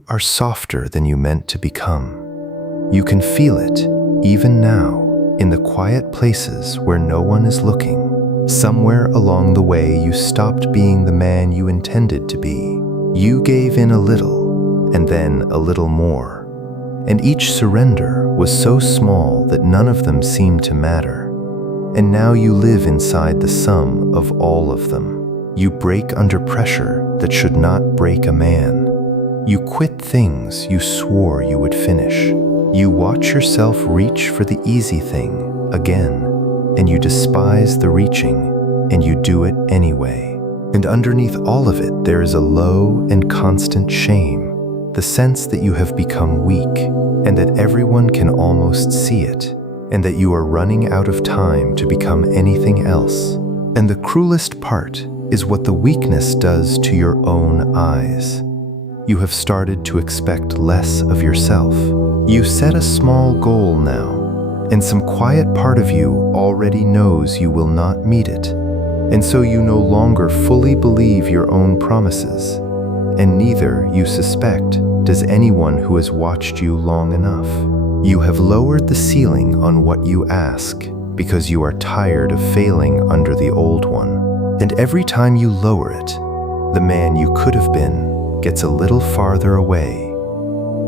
You are softer than you meant to become. You can feel it, even now, in the quiet places where no one is looking. Somewhere along the way, you stopped being the man you intended to be. You gave in a little, and then a little more. And each surrender was so small that none of them seemed to matter. And now you live inside the sum of all of them. You break under pressure that should not break a man. You quit things you swore you would finish. You watch yourself reach for the easy thing again, and you despise the reaching, and you do it anyway. And underneath all of it, there is a low and constant shame, the sense that you have become weak, and that everyone can almost see it, and that you are running out of time to become anything else. And the cruelest part is what the weakness does to your own eyes. You have started to expect less of yourself. You set a small goal now, and some quiet part of you already knows you will not meet it. And so you no longer fully believe your own promises, and neither, you suspect, does anyone who has watched you long enough. You have lowered the ceiling on what you ask because you are tired of failing under the old one. And every time you lower it, the man you could have been gets a little farther away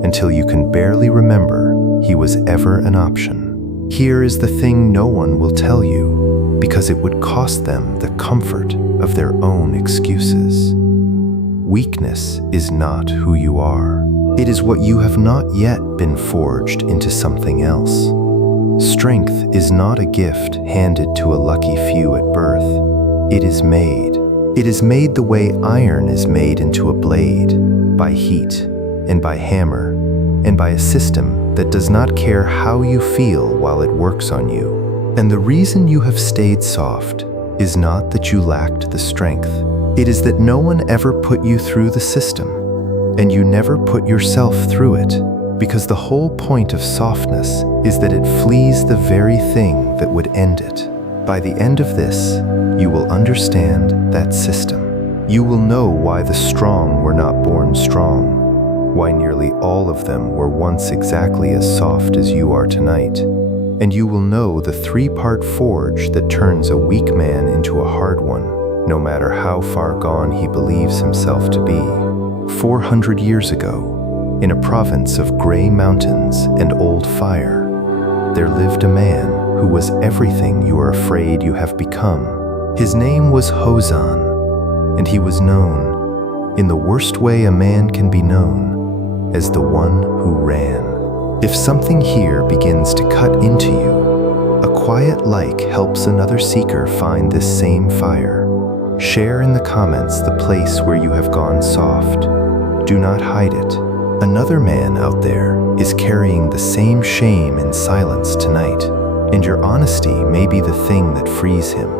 until you can barely remember he was ever an option. Here is the thing no one will tell you because it would cost them the comfort of their own excuses. Weakness is not who you are. It is what you have not yet been forged into something else. Strength is not a gift handed to a lucky few at birth. It is made. It is made the way iron is made into a blade, by heat and by hammer, and by a system that does not care how you feel while it works on you. And the reason you have stayed soft is not that you lacked the strength. It is that no one ever put you through the system, and you never put yourself through it, because the whole point of softness is that it flees the very thing that would end it. By the end of this, you will understand that system. You will know why the strong were not born strong, why nearly all of them were once exactly as soft as you are tonight. And you will know the three-part forge that turns a weak man into a hard one, no matter how far gone he believes himself to be. 400 years ago, in a province of gray mountains and old fire, there lived a man who was everything you are afraid you have become. His name was Hozan, and he was known, in the worst way a man can be known, as the one who ran. If something here begins to cut into you, a quiet like helps another seeker find this same fire. Share in the comments the place where you have gone soft. Do not hide it. Another man out there is carrying the same shame in silence tonight. And your honesty may be the thing that frees him.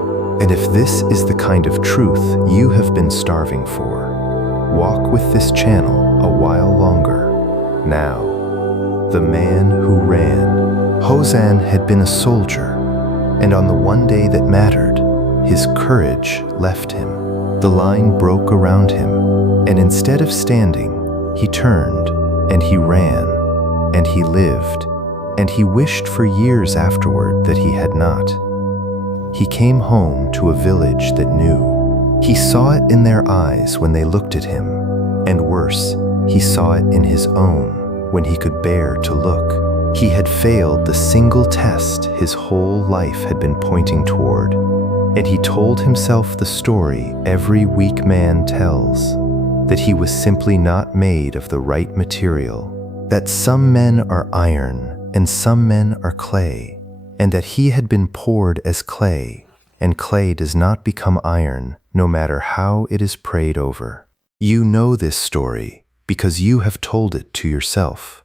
And if this is the kind of truth you have been starving for, walk with this channel a while longer. Now, the man who ran. Hozan had been a soldier, and on the one day that mattered, his courage left him. The line broke around him, and instead of standing, he turned, and he ran, and he lived. And he wished for years afterward that he had not. He came home to a village that knew. He saw it in their eyes when they looked at him, and worse, he saw it in his own when he could bear to look. He had failed the single test his whole life had been pointing toward, and he told himself the story every weak man tells, that he was simply not made of the right material, that some men are iron, and some men are clay, and that he had been poured as clay, and clay does not become iron, no matter how it is prayed over. You know this story because you have told it to yourself.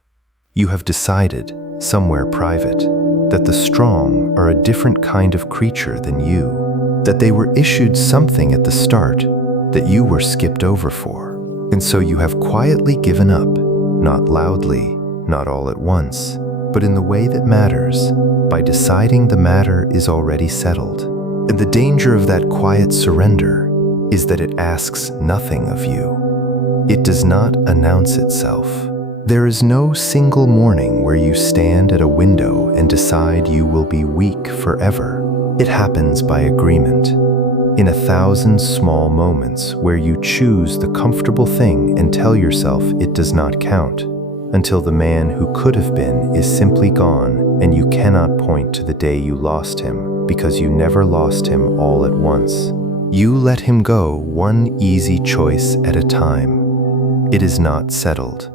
You have decided, somewhere private, that the strong are a different kind of creature than you, that they were issued something at the start that you were skipped over for. And so you have quietly given up, not loudly, not all at once, but in the way that matters, by deciding the matter is already settled. And the danger of that quiet surrender is that it asks nothing of you. It does not announce itself. There is no single morning where you stand at a window and decide you will be weak forever. It happens by agreement, in 1,000 small moments where you choose the comfortable thing and tell yourself it does not count, until the man who could have been is simply gone and you cannot point to the day you lost him because you never lost him all at once. You let him go one easy choice at a time. It is not settled.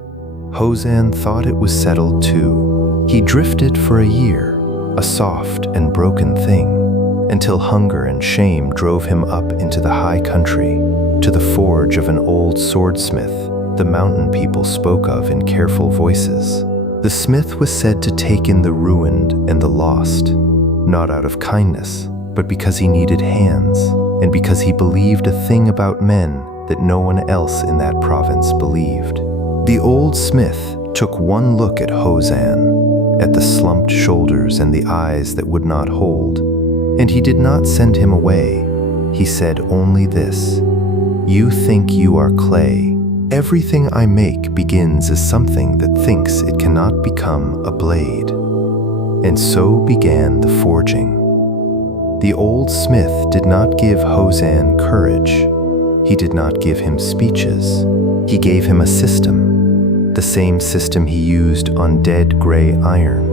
Hosann thought it was settled too. He drifted for a year, a soft and broken thing, until hunger and shame drove him up into the high country, to the forge of an old swordsmith the mountain people spoke of in careful voices. The smith was said to take in the ruined and the lost, not out of kindness, but because he needed hands, and because he believed a thing about men that no one else in that province believed. The old smith took one look at Hosann, at the slumped shoulders and the eyes that would not hold, and he did not send him away. He said only this: "You think you are clay. Everything I make begins as something that thinks it cannot become a blade." And so began the forging. The old smith did not give Hosann courage. He did not give him speeches. He gave him a system, the same system he used on dead gray iron.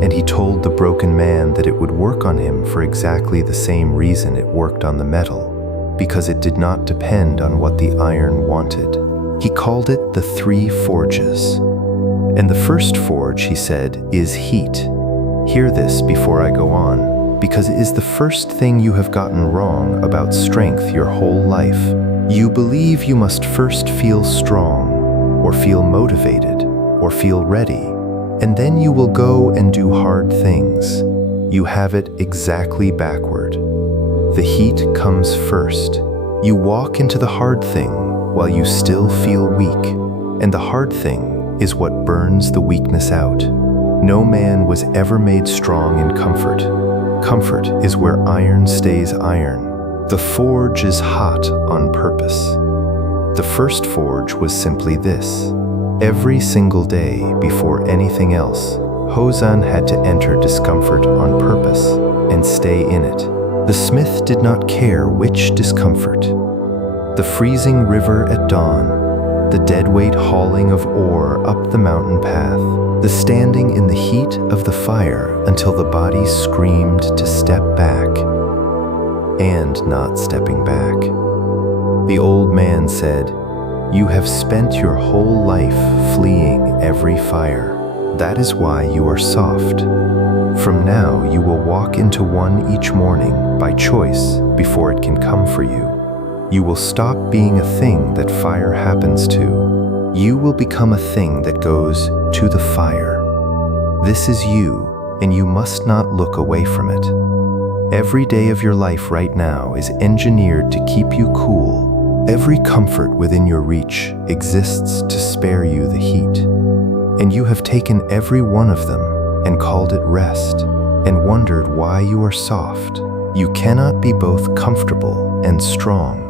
And he told the broken man that it would work on him for exactly the same reason it worked on the metal, because it did not depend on what the iron wanted. He called it the 3 forges. And the first forge, he said, is heat. Hear this before I go on, because it is the first thing you have gotten wrong about strength your whole life. You believe you must first feel strong, or feel motivated, or feel ready, and then you will go and do hard things. You have it exactly backward. The heat comes first. You walk into the hard thing while you still feel weak, and the hard thing is what burns the weakness out. No man was ever made strong in comfort. Comfort is where iron stays iron. The forge is hot on purpose. The first forge was simply this: every single day before anything else, Hosann had to enter discomfort on purpose and stay in it. The smith did not care which discomfort. The freezing river at dawn, the deadweight hauling of ore up the mountain path, the standing in the heat of the fire until the body screamed to step back, and not stepping back. The old man said, "You have spent your whole life fleeing every fire. That is why you are soft. From now you will walk into one each morning by choice before it can come for you. You will stop being a thing that fire happens to. You will become a thing that goes to the fire. This is you, and you must not look away from it. Every day of your life right now is engineered to keep you cool. Every comfort within your reach exists to spare you the heat. And you have taken every one of them and called it rest, and wondered why you are soft. You cannot be both comfortable and strong.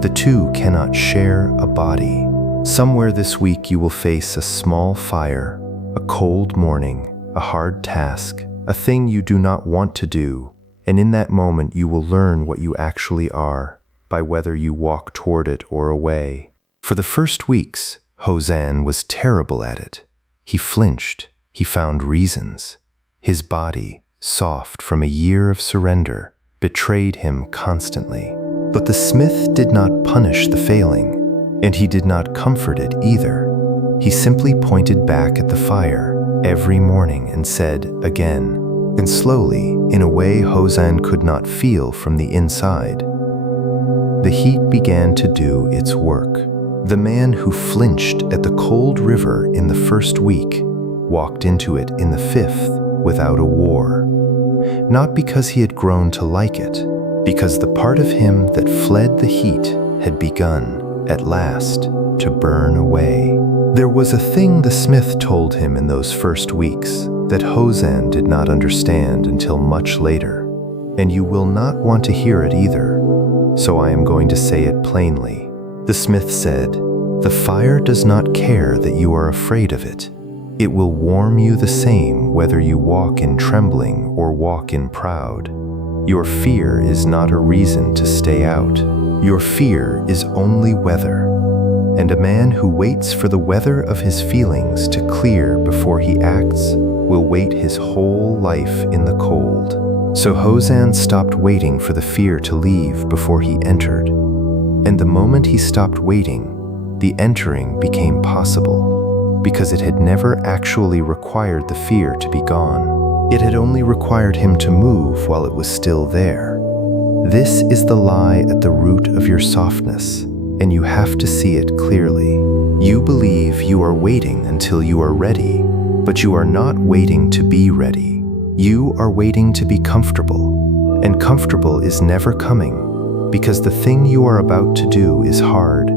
The two cannot share a body. Somewhere this week you will face a small fire, a cold morning, a hard task, a thing you do not want to do, and in that moment you will learn what you actually are, by whether you walk toward it or away. For the first weeks, Hosann was terrible at it. He flinched. He found reasons. His body, soft from a year of surrender, betrayed him constantly. But the smith did not punish the failing, and he did not comfort it either. He simply pointed back at the fire every morning and said again, and slowly, in a way Hosann could not feel from the inside, the heat began to do its work. The man who flinched at the cold river in the first week walked into it in the 5th without a war. Not because he had grown to like it, because the part of him that fled the heat had begun, at last, to burn away. There was a thing the smith told him in those first weeks that Hosann did not understand until much later, and you will not want to hear it either, so I am going to say it plainly. The smith said, The fire does not care that you are afraid of it. It will warm you the same whether you walk in trembling or walk in proud. Your fear is not a reason to stay out. Your fear is only weather. And a man who waits for the weather of his feelings to clear before he acts will wait his whole life in the cold. So Hosan stopped waiting for the fear to leave before he entered. And the moment he stopped waiting, the entering became possible, because it had never actually required the fear to be gone. It had only required him to move while it was still there. This is the lie at the root of your softness, and you have to see it clearly. You believe you are waiting until you are ready, but you are not waiting to be ready. You are waiting to be comfortable, and comfortable is never coming, because the thing you are about to do is hard,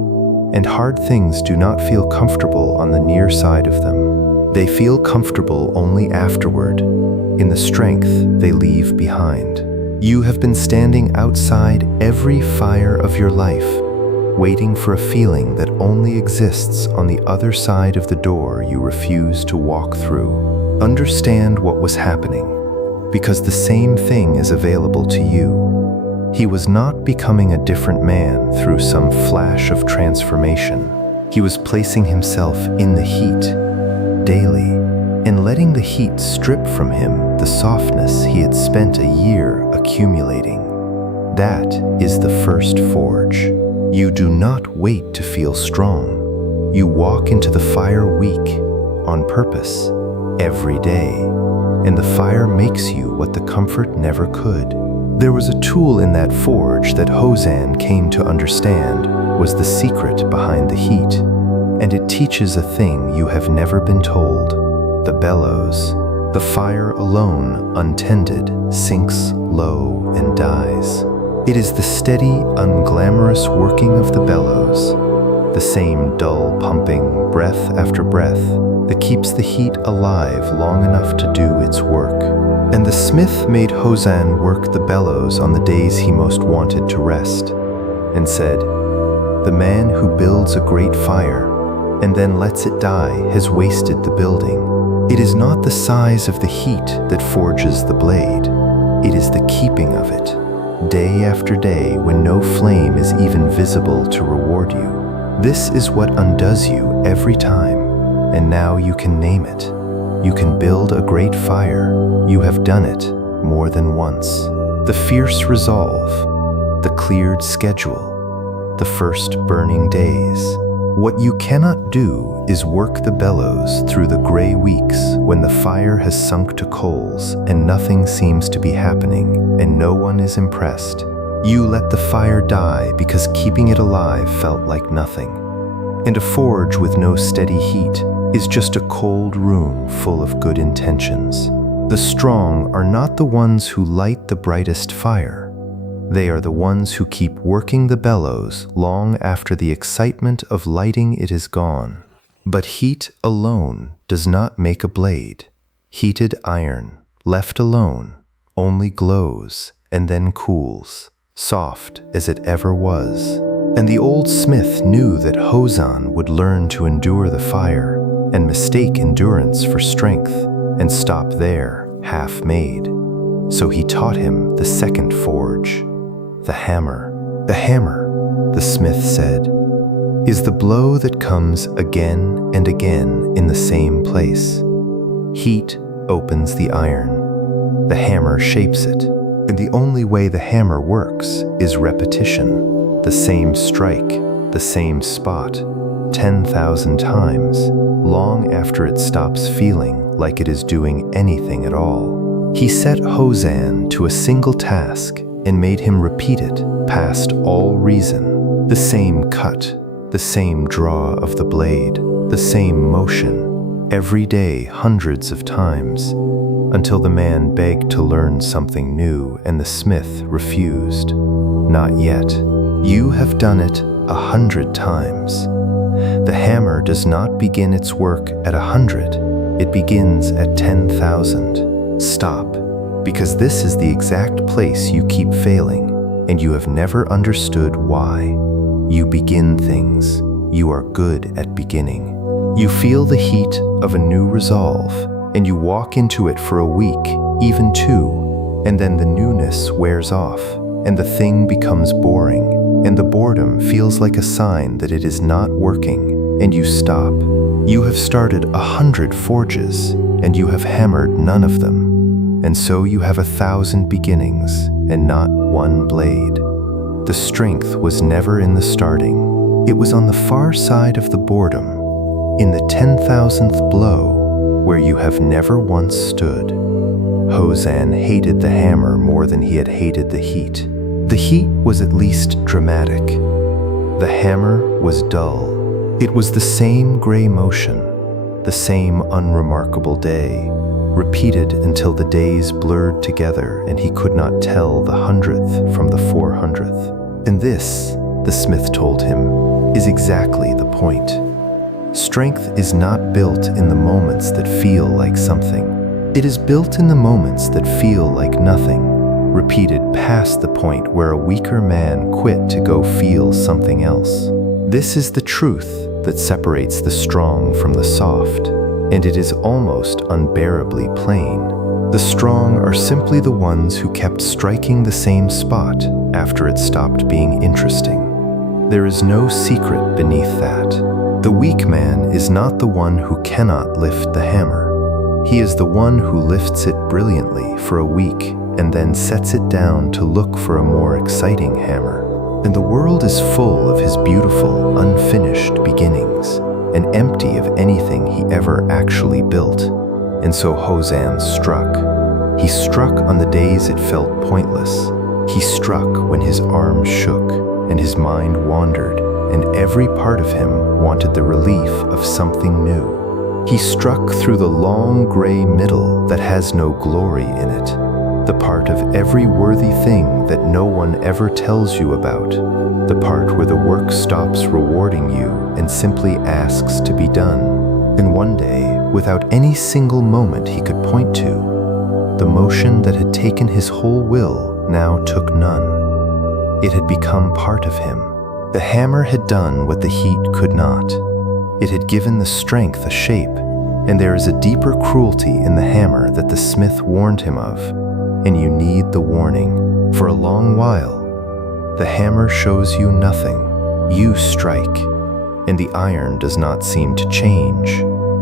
and hard things do not feel comfortable on the near side of them. They feel comfortable only afterward, in the strength they leave behind. You have been standing outside every fire of your life, waiting for a feeling that only exists on the other side of the door you refuse to walk through. Understand what was happening, because the same thing is available to you. He was not becoming a different man through some flash of transformation. He was placing himself in the heat, daily, and letting the heat strip from him the softness he had spent a year accumulating. That is the first forge. You do not wait to feel strong. You walk into the fire weak, on purpose, every day, and the fire makes you what the comfort never could. There was a tool in that forge that Hosan came to understand was the secret behind the heat, and it teaches a thing you have never been told: the bellows. The fire alone, untended, sinks low and dies. It is the steady, unglamorous working of the bellows, the same dull pumping, breath after breath, that keeps the heat alive long enough to do its work. And the smith made Hosan work the bellows on the days he most wanted to rest, and said, "The man who builds a great fire and then lets it die has wasted the building. It is not the size of the heat that forges the blade, it is the keeping of it, day after day when no flame is even visible to reward you. This is what undoes you every time, and now you can name it. You can build a great fire. You have done it more than once. The fierce resolve, the cleared schedule, the first burning days. What you cannot do is work the bellows through the gray weeks when the fire has sunk to coals and nothing seems to be happening and no one is impressed. You let the fire die because keeping it alive felt like nothing. And a forge with no steady heat is just a cold room full of good intentions. The strong are not the ones who light the brightest fire. They are the ones who keep working the bellows long after the excitement of lighting it is gone. But heat alone does not make a blade. Heated iron, left alone, only glows and then cools, soft as it ever was. And the old smith knew that Hosan would learn to endure the fire and mistake endurance for strength and stop there, half made. So he taught him the second forge, the hammer. The hammer, the smith said, is the blow that comes again and again in the same place. Heat opens the iron. The hammer shapes it. And the only way the hammer works is repetition. The same strike, the same spot, 10,000 times, long after it stops feeling like it is doing anything at all. He set Hosan to a single task and made him repeat it past all reason. The same cut, the same draw of the blade, the same motion, every day hundreds of times, until the man begged to learn something new and the smith refused. Not yet. You have done it 100 times. The hammer does not begin its work at 100. It begins at 10,000. Stop, because this is the exact place you keep failing, and you have never understood why. You begin things. you are good at beginning. You feel the heat of a new resolve, and you walk into it for a week, even two, and then the newness wears off, and the thing becomes boring, and the boredom feels like a sign that it is not working, and you stop. You have started 100 forges, and you have hammered none of them, and so you have 1,000 beginnings, and not one blade. The strength was never in the starting. It was on the far side of the boredom, in the 10,000th blow, where you have never once stood. Hosann hated the hammer more than he had hated the heat. The heat was at least dramatic. The hammer was dull. It was the same gray motion, the same unremarkable day, repeated until the days blurred together and he could not tell the 100th from the 400th. And this, the smith told him, is exactly the point. Strength is not built in the moments that feel like something. It is built in the moments that feel like nothing, repeated past the point where a weaker man quit to go feel something else. This is the truth that separates the strong from the soft, and it is almost unbearably plain. The strong are simply the ones who kept striking the same spot after it stopped being interesting. There is no secret beneath that. The weak man is not the one who cannot lift the hammer. He is the one who lifts it brilliantly for a week and then sets it down to look for a more exciting hammer. And the world is full of his beautiful, unfinished beginnings, and empty of anything he ever actually built. And so Hosann struck. He struck on the days it felt pointless. He struck when his arms shook, and his mind wandered, and every part of him wanted the relief of something new. He struck through the long gray middle that has no glory in it, the part of every worthy thing that no one ever tells you about, the part where the work stops rewarding you and simply asks to be done. And one day, without any single moment he could point to, the motion that had taken his whole will now took none. It had become part of him. The hammer had done what the heat could not. It had given the strength a shape, and there is a deeper cruelty in the hammer that the smith warned him of, and you need the warning. For a long while, the hammer shows you nothing. You strike, and the iron does not seem to change,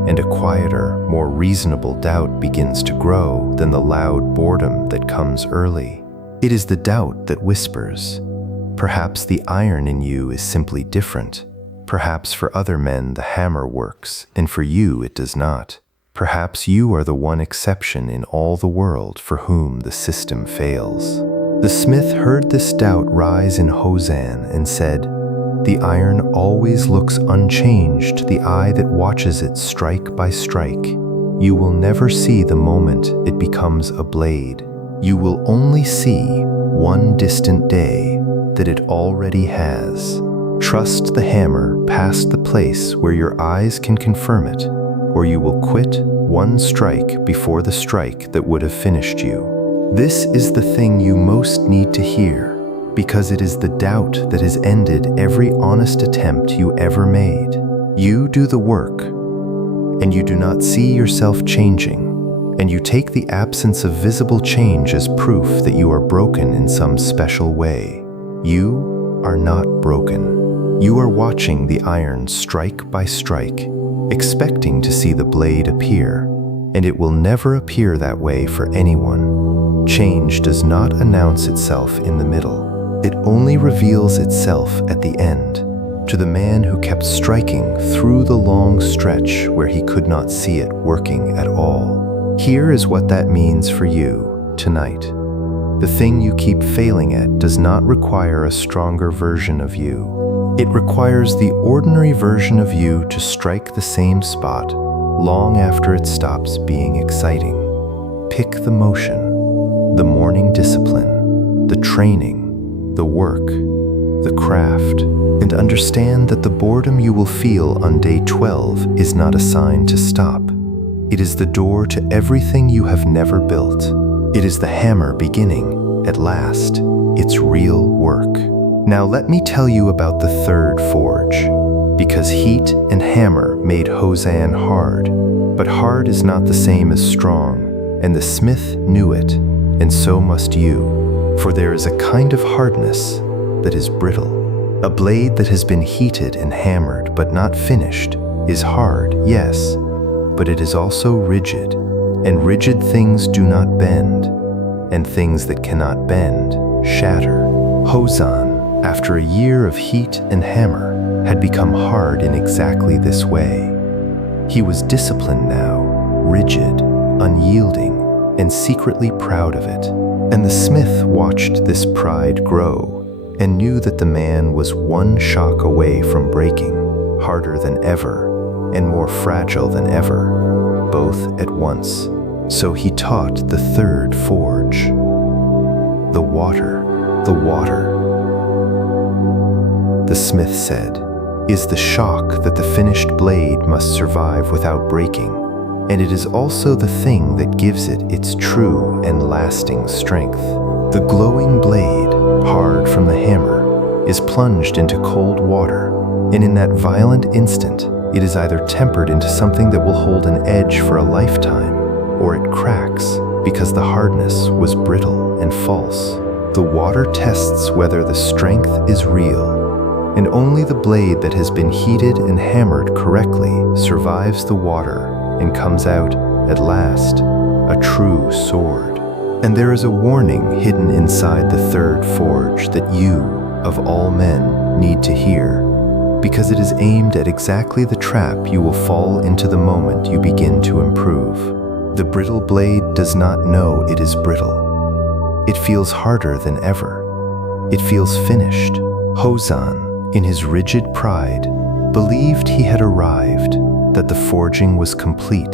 and a quieter, more reasonable doubt begins to grow than the loud boredom that comes early. It is the doubt that whispers, perhaps the iron in you is simply different. Perhaps for other men the hammer works, and for you it does not. Perhaps you are the one exception in all the world for whom the system fails. The smith heard this doubt rise in Hosann and said, "The iron always looks unchanged to the eye that watches it strike by strike. You will never see the moment it becomes a blade. You will only see one distant day that it already has. Trust the hammer past the place where your eyes can confirm it, or you will quit one strike before the strike that would have finished you." This is the thing you most need to hear, because it is the doubt that has ended every honest attempt you ever made. You do the work, and you do not see yourself changing, and you take the absence of visible change as proof that you are broken in some special way. You are not broken. You are watching the iron strike by strike, expecting to see the blade appear, and it will never appear that way for anyone. Change does not announce itself in the middle. It only reveals itself at the end, to the man who kept striking through the long stretch where he could not see it working at all. Here is what that means for you tonight. The thing you keep failing at does not require a stronger version of you. It requires the ordinary version of you to strike the same spot long after it stops being exciting. Pick the motion, the morning discipline, the training, the work, the craft, and understand that the boredom you will feel on day 12 is not a sign to stop. It is the door to everything you have never built. It is the hammer beginning, at last, its real work. Now let me tell you about the third forge. because heat and hammer made Hosann hard. But hard is not the same as strong, and the smith knew it, and so must you. For there is a kind of hardness that is brittle. A blade that has been heated and hammered but not finished is hard, yes, but it is also rigid, and rigid things do not bend, and things that cannot bend shatter. Hosann, after a year of heat and hammer, had become hard in exactly this way. He was disciplined now, rigid, unyielding, and secretly proud of it. And the smith watched this pride grow and knew that the man was one shock away from breaking, harder than ever and more fragile than ever, both at once. So he taught the third forge. The water, the water, the smith said, is the shock that the finished blade must survive without breaking, and it is also the thing that gives it its true and lasting strength. The glowing blade, hard from the hammer, is plunged into cold water, and in that violent instant, it is either tempered into something that will hold an edge for a lifetime, or it cracks because the hardness was brittle and false. The water tests whether the strength is real, and only the blade that has been heated and hammered correctly survives the water and comes out, at last, a true sword. And there is a warning hidden inside the third forge that you, of all men, need to hear, because it is aimed at exactly the trap you will fall into the moment you begin to improve. The brittle blade does not know it is brittle. It feels harder than ever. It feels finished. Hosann, in his rigid pride, believed he had arrived, that the forging was complete,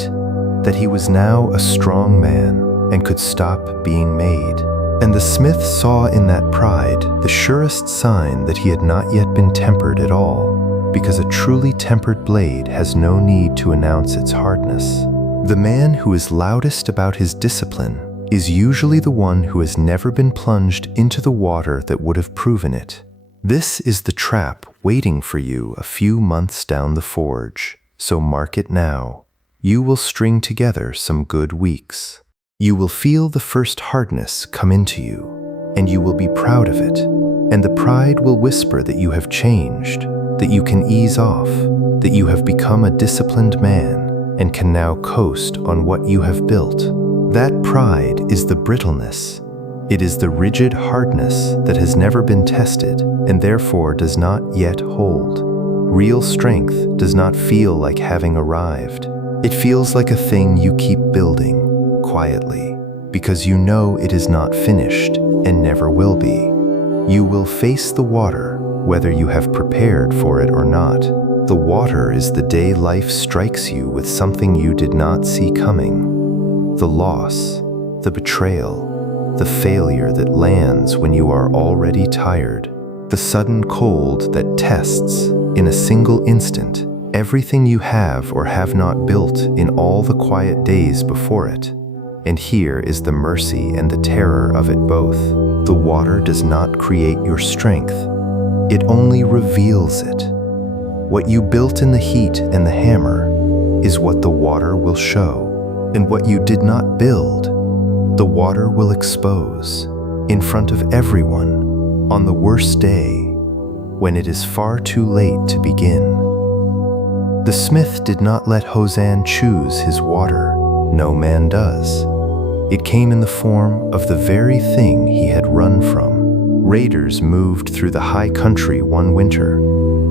that he was now a strong man and could stop being made. And the smith saw in that pride the surest sign that he had not yet been tempered at all, because a truly tempered blade has no need to announce its hardness. The man who is loudest about his discipline is usually the one who has never been plunged into the water that would have proven it. This is the trap waiting for you a few months down the forge, so mark it now. You will string together some good weeks. You will feel the first hardness come into you, and you will be proud of it, and the pride will whisper that you have changed, that you can ease off, that you have become a disciplined man and can now coast on what you have built. That pride is the brittleness. It is the rigid hardness that has never been tested and therefore does not yet hold. Real strength does not feel like having arrived. It feels like a thing you keep building quietly because you know it is not finished and never will be. You will face the water whether you have prepared for it or not. The water is the day life strikes you with something you did not see coming. The loss, the betrayal, the failure that lands when you are already tired, the sudden cold that tests, in a single instant, everything you have or have not built in all the quiet days before it. And here is the mercy and the terror of it both. The water does not create your strength. It only reveals it. What you built in the heat and the hammer is what the water will show. And what you did not build, the water will expose, in front of everyone, on the worst day, when it is far too late to begin. The smith did not let Hosann choose his water. No man does. It came in the form of the very thing he had run from. Raiders moved through the high country one winter,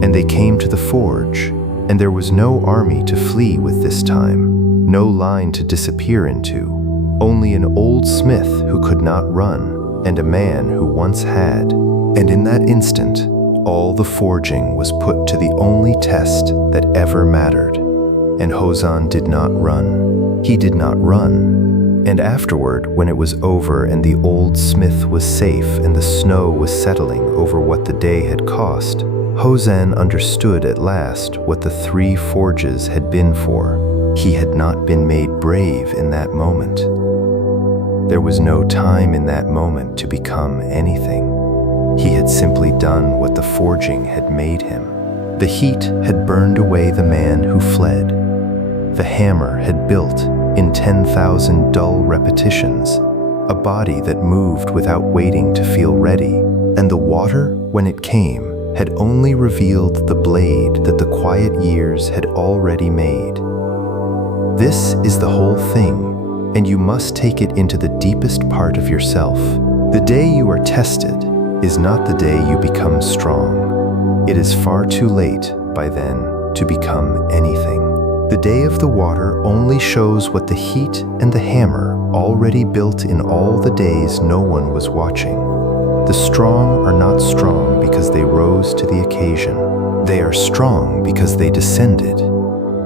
and they came to the forge, and there was no army to flee with this time. No line to disappear into, only an old smith who could not run, and a man who once had. And in that instant, all the forging was put to the only test that ever mattered. And Hosann did not run. He did not run. And afterward, when it was over and the old smith was safe and the snow was settling over what the day had cost, Hosann understood at last what the 3 forges had been for. He had not been made brave in that moment. There was no time in that moment to become anything. He had simply done what the forging had made him. The heat had burned away the man who fled. The hammer had built, in 10,000 dull repetitions, a body that moved without waiting to feel ready, and the water, when it came, had only revealed the blade that the quiet years had already made. This is the whole thing, and you must take it into the deepest part of yourself. The day you are tested is not the day you become strong. It is far too late by then to become anything. The day of the water only shows what the heat and the hammer already built in all the days no one was watching. The strong are not strong because they rose to the occasion. They are strong because they descended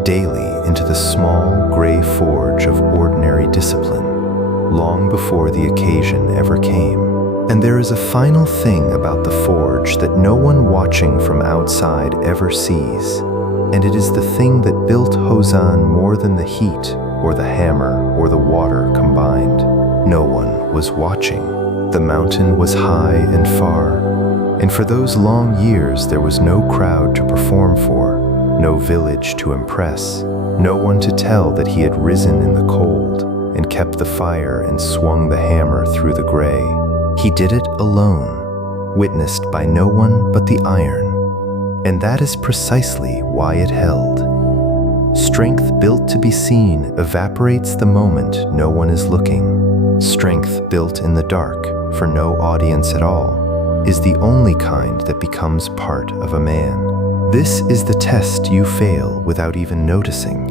daily into the small gray forge of ordinary discipline, long before the occasion ever came. And there is a final thing about the forge that no one watching from outside ever sees, and it is the thing that built Hosan more than the heat or the hammer or the water combined. No one was watching. The mountain was high and far, and for those long years there was no crowd to perform for, no village to impress, no one to tell that he had risen in the cold and kept the fire and swung the hammer through the gray. He did it alone, witnessed by no one but the iron, and that is precisely why it held. Strength built to be seen evaporates the moment no one is looking. Strength built in the dark, for no audience at all, is the only kind that becomes part of a man. This is the test you fail without even noticing,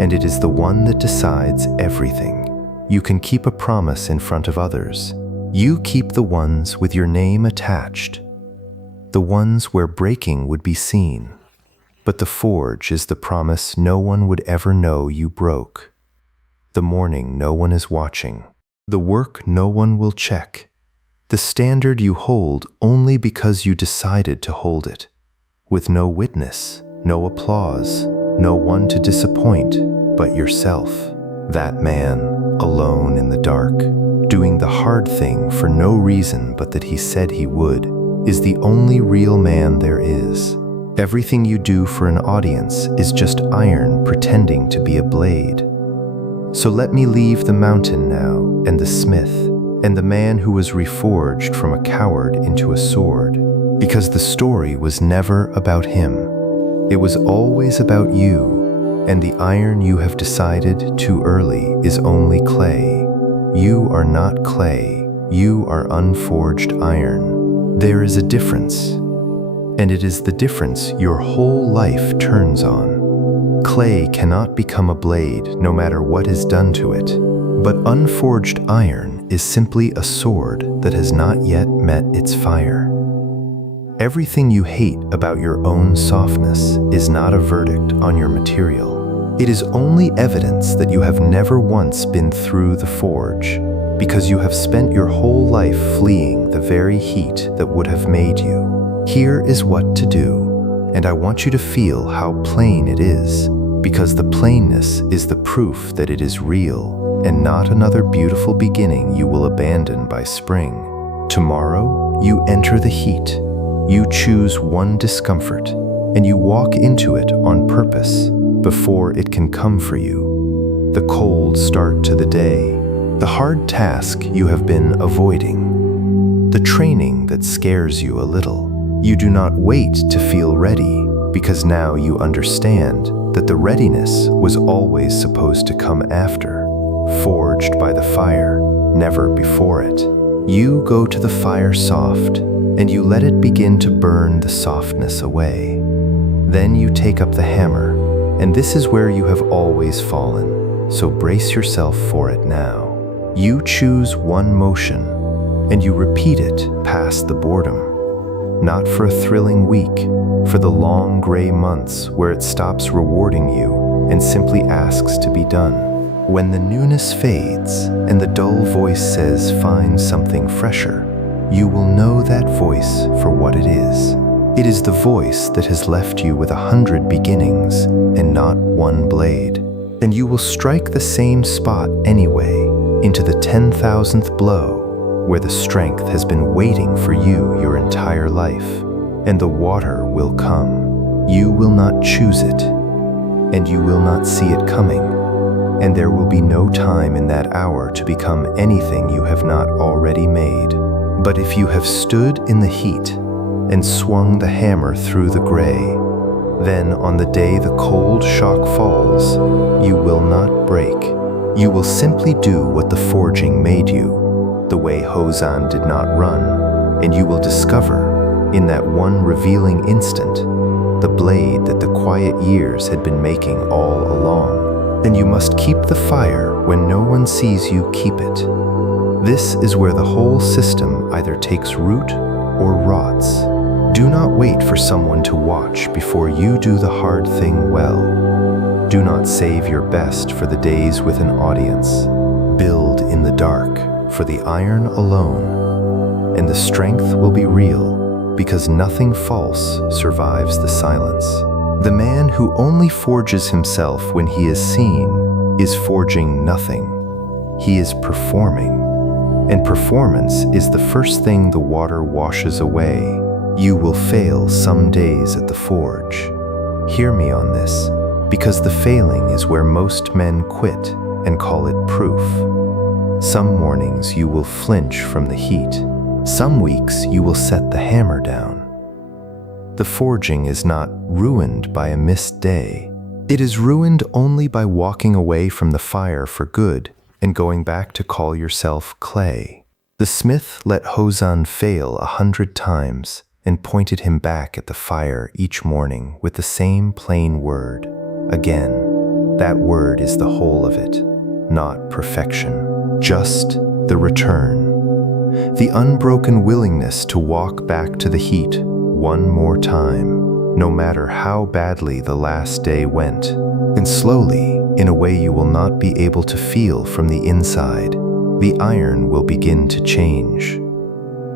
and it is the one that decides everything. You can keep a promise in front of others. You keep the ones with your name attached, the ones where breaking would be seen. But the forge is the promise no one would ever know you broke. The morning no one is watching, the work no one will check, the standard you hold only because you decided to hold it, with no witness, no applause, no one to disappoint but yourself. That man, alone in the dark, doing the hard thing for no reason but that he said he would, is the only real man there is. Everything you do for an audience is just iron pretending to be a blade. So let me leave the mountain now, and the smith, and the man who was reforged from a coward into a sword, because the story was never about him. It was always about you, and the iron you have decided too early is only clay. You are not clay, you are unforged iron. There is a difference, and it is the difference your whole life turns on. Clay cannot become a blade no matter what is done to it, but unforged iron is simply a sword that has not yet met its fire. Everything you hate about your own softness is not a verdict on your material. It is only evidence that you have never once been through the forge, because you have spent your whole life fleeing the very heat that would have made you. Here is what to do, and I want you to feel how plain it is, because the plainness is the proof that it is real, and not another beautiful beginning you will abandon by spring. Tomorrow, you enter the heat. You choose one discomfort, and you walk into it on purpose, before it can come for you. The cold start to the day, the hard task you have been avoiding, the training that scares you a little. You do not wait to feel ready, because now you understand that the readiness was always supposed to come after, forged by the fire, never before it. You go to the fire soft, and you let it begin to burn the softness away. Then you take up the hammer, and this is where you have always fallen, so brace yourself for it now. You choose one motion, and you repeat it past the boredom. Not for a thrilling week, for the long gray months where it stops rewarding you and simply asks to be done. When the newness fades and the dull voice says find something fresher, you will know that voice for what it is. It is the voice that has left you with 100 beginnings and not one blade. And you will strike the same spot anyway, into the 10,000th blow, where the strength has been waiting for you your entire life, and the water will come. You will not choose it, and you will not see it coming, and there will be no time in that hour to become anything you have not already made. But if you have stood in the heat and swung the hammer through the gray, then on the day the cold shock falls, you will not break. You will simply do what the forging made you, the way Hozan did not run, and you will discover, in that one revealing instant, the blade that the quiet years had been making all along. Then you must keep the fire when no one sees you keep it. This is where the whole system either takes root or rots. Do not wait for someone to watch before you do the hard thing well. Do not save your best for the days with an audience. Build in the dark, for the iron alone, and the strength will be real, because nothing false survives the silence. The man who only forges himself when he is seen is forging nothing. He is performing. And performance is the first thing the water washes away. You will fail some days at the forge. Hear me on this, because the failing is where most men quit and call it proof. Some mornings you will flinch from the heat. Some weeks you will set the hammer down. The forging is not ruined by a missed day. It is ruined only by walking away from the fire for good and going back to call yourself clay. The smith let Hozan fail 100 times and pointed him back at the fire each morning with the same plain word. Again, that word is the whole of it, not perfection, just the return. The unbroken willingness to walk back to the heat one more time, no matter how badly the last day went. And slowly, in a way you will not be able to feel from the inside, the iron will begin to change.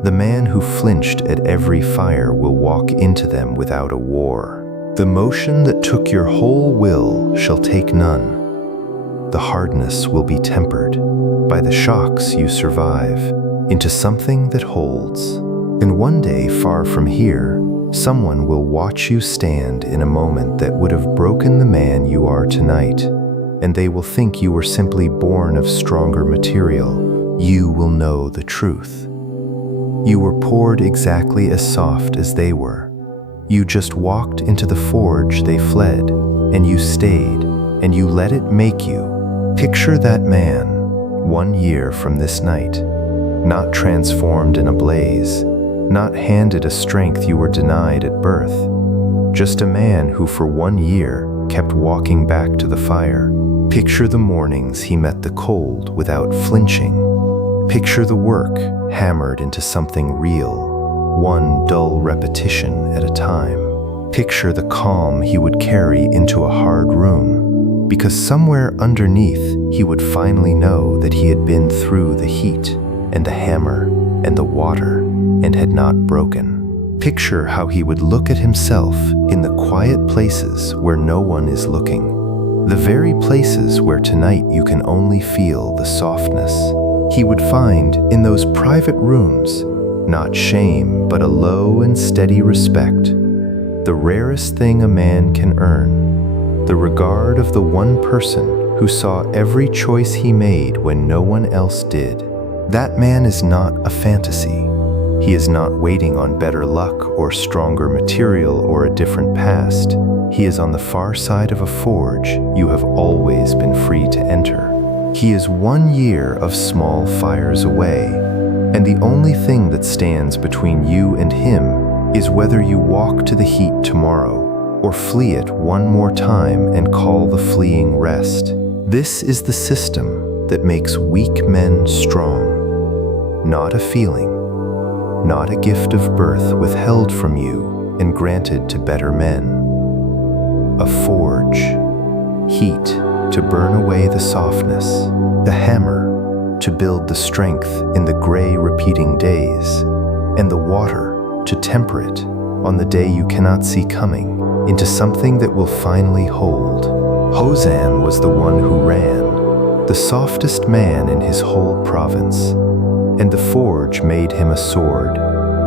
The man who flinched at every fire will walk into them without a war. The motion that took your whole will shall take none. The hardness will be tempered by the shocks you survive into something that holds. And one day, far from here, someone will watch you stand in a moment that would have broken the man you are tonight, and they will think you were simply born of stronger material. You will know the truth. You were poured exactly as soft as they were. You just walked into the forge they fled, and you stayed, and you let it make you. Picture that man, 1 year from this night, not transformed in a blaze, not handed a strength you were denied at birth, just a man who for 1 year kept walking back to the fire. Picture the mornings he met the cold without flinching. Picture the work hammered into something real, one dull repetition at a time. Picture the calm he would carry into a hard room, because somewhere underneath he would finally know that he had been through the heat and the hammer and the water and had not broken. Picture how he would look at himself in the quiet places where no one is looking, the very places where tonight you can only feel the softness. He would find in those private rooms not shame but a low and steady respect, the rarest thing a man can earn, the regard of the one person who saw every choice he made when no one else did. That man is not a fantasy. He is not waiting on better luck or stronger material or a different past. He is on the far side of a forge you have always been free to enter. He is 1 year of small fires away, and the only thing that stands between you and him is whether you walk to the heat tomorrow or flee it one more time and call the fleeing rest. This is the system that makes weak men strong, not a feeling, not a gift of birth withheld from you and granted to better men. A forge, heat to burn away the softness, the hammer to build the strength in the gray repeating days, and the water to temper it on the day you cannot see coming into something that will finally hold. Hozan was the one who ran, the softest man in his whole province, and the forge made him a sword.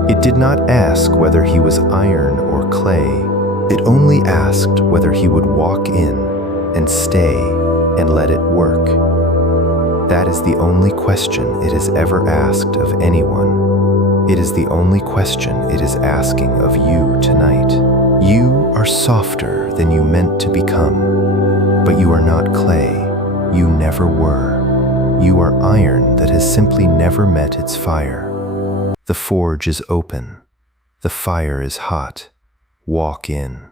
It did not ask whether he was iron or clay. It only asked whether he would walk in and stay and let it work. That is the only question it has ever asked of anyone. It is the only question it is asking of you tonight. You are softer than you meant to become, but you are not clay. You never were. You are iron that has simply never met its fire. The forge is open. The fire is hot. Walk in.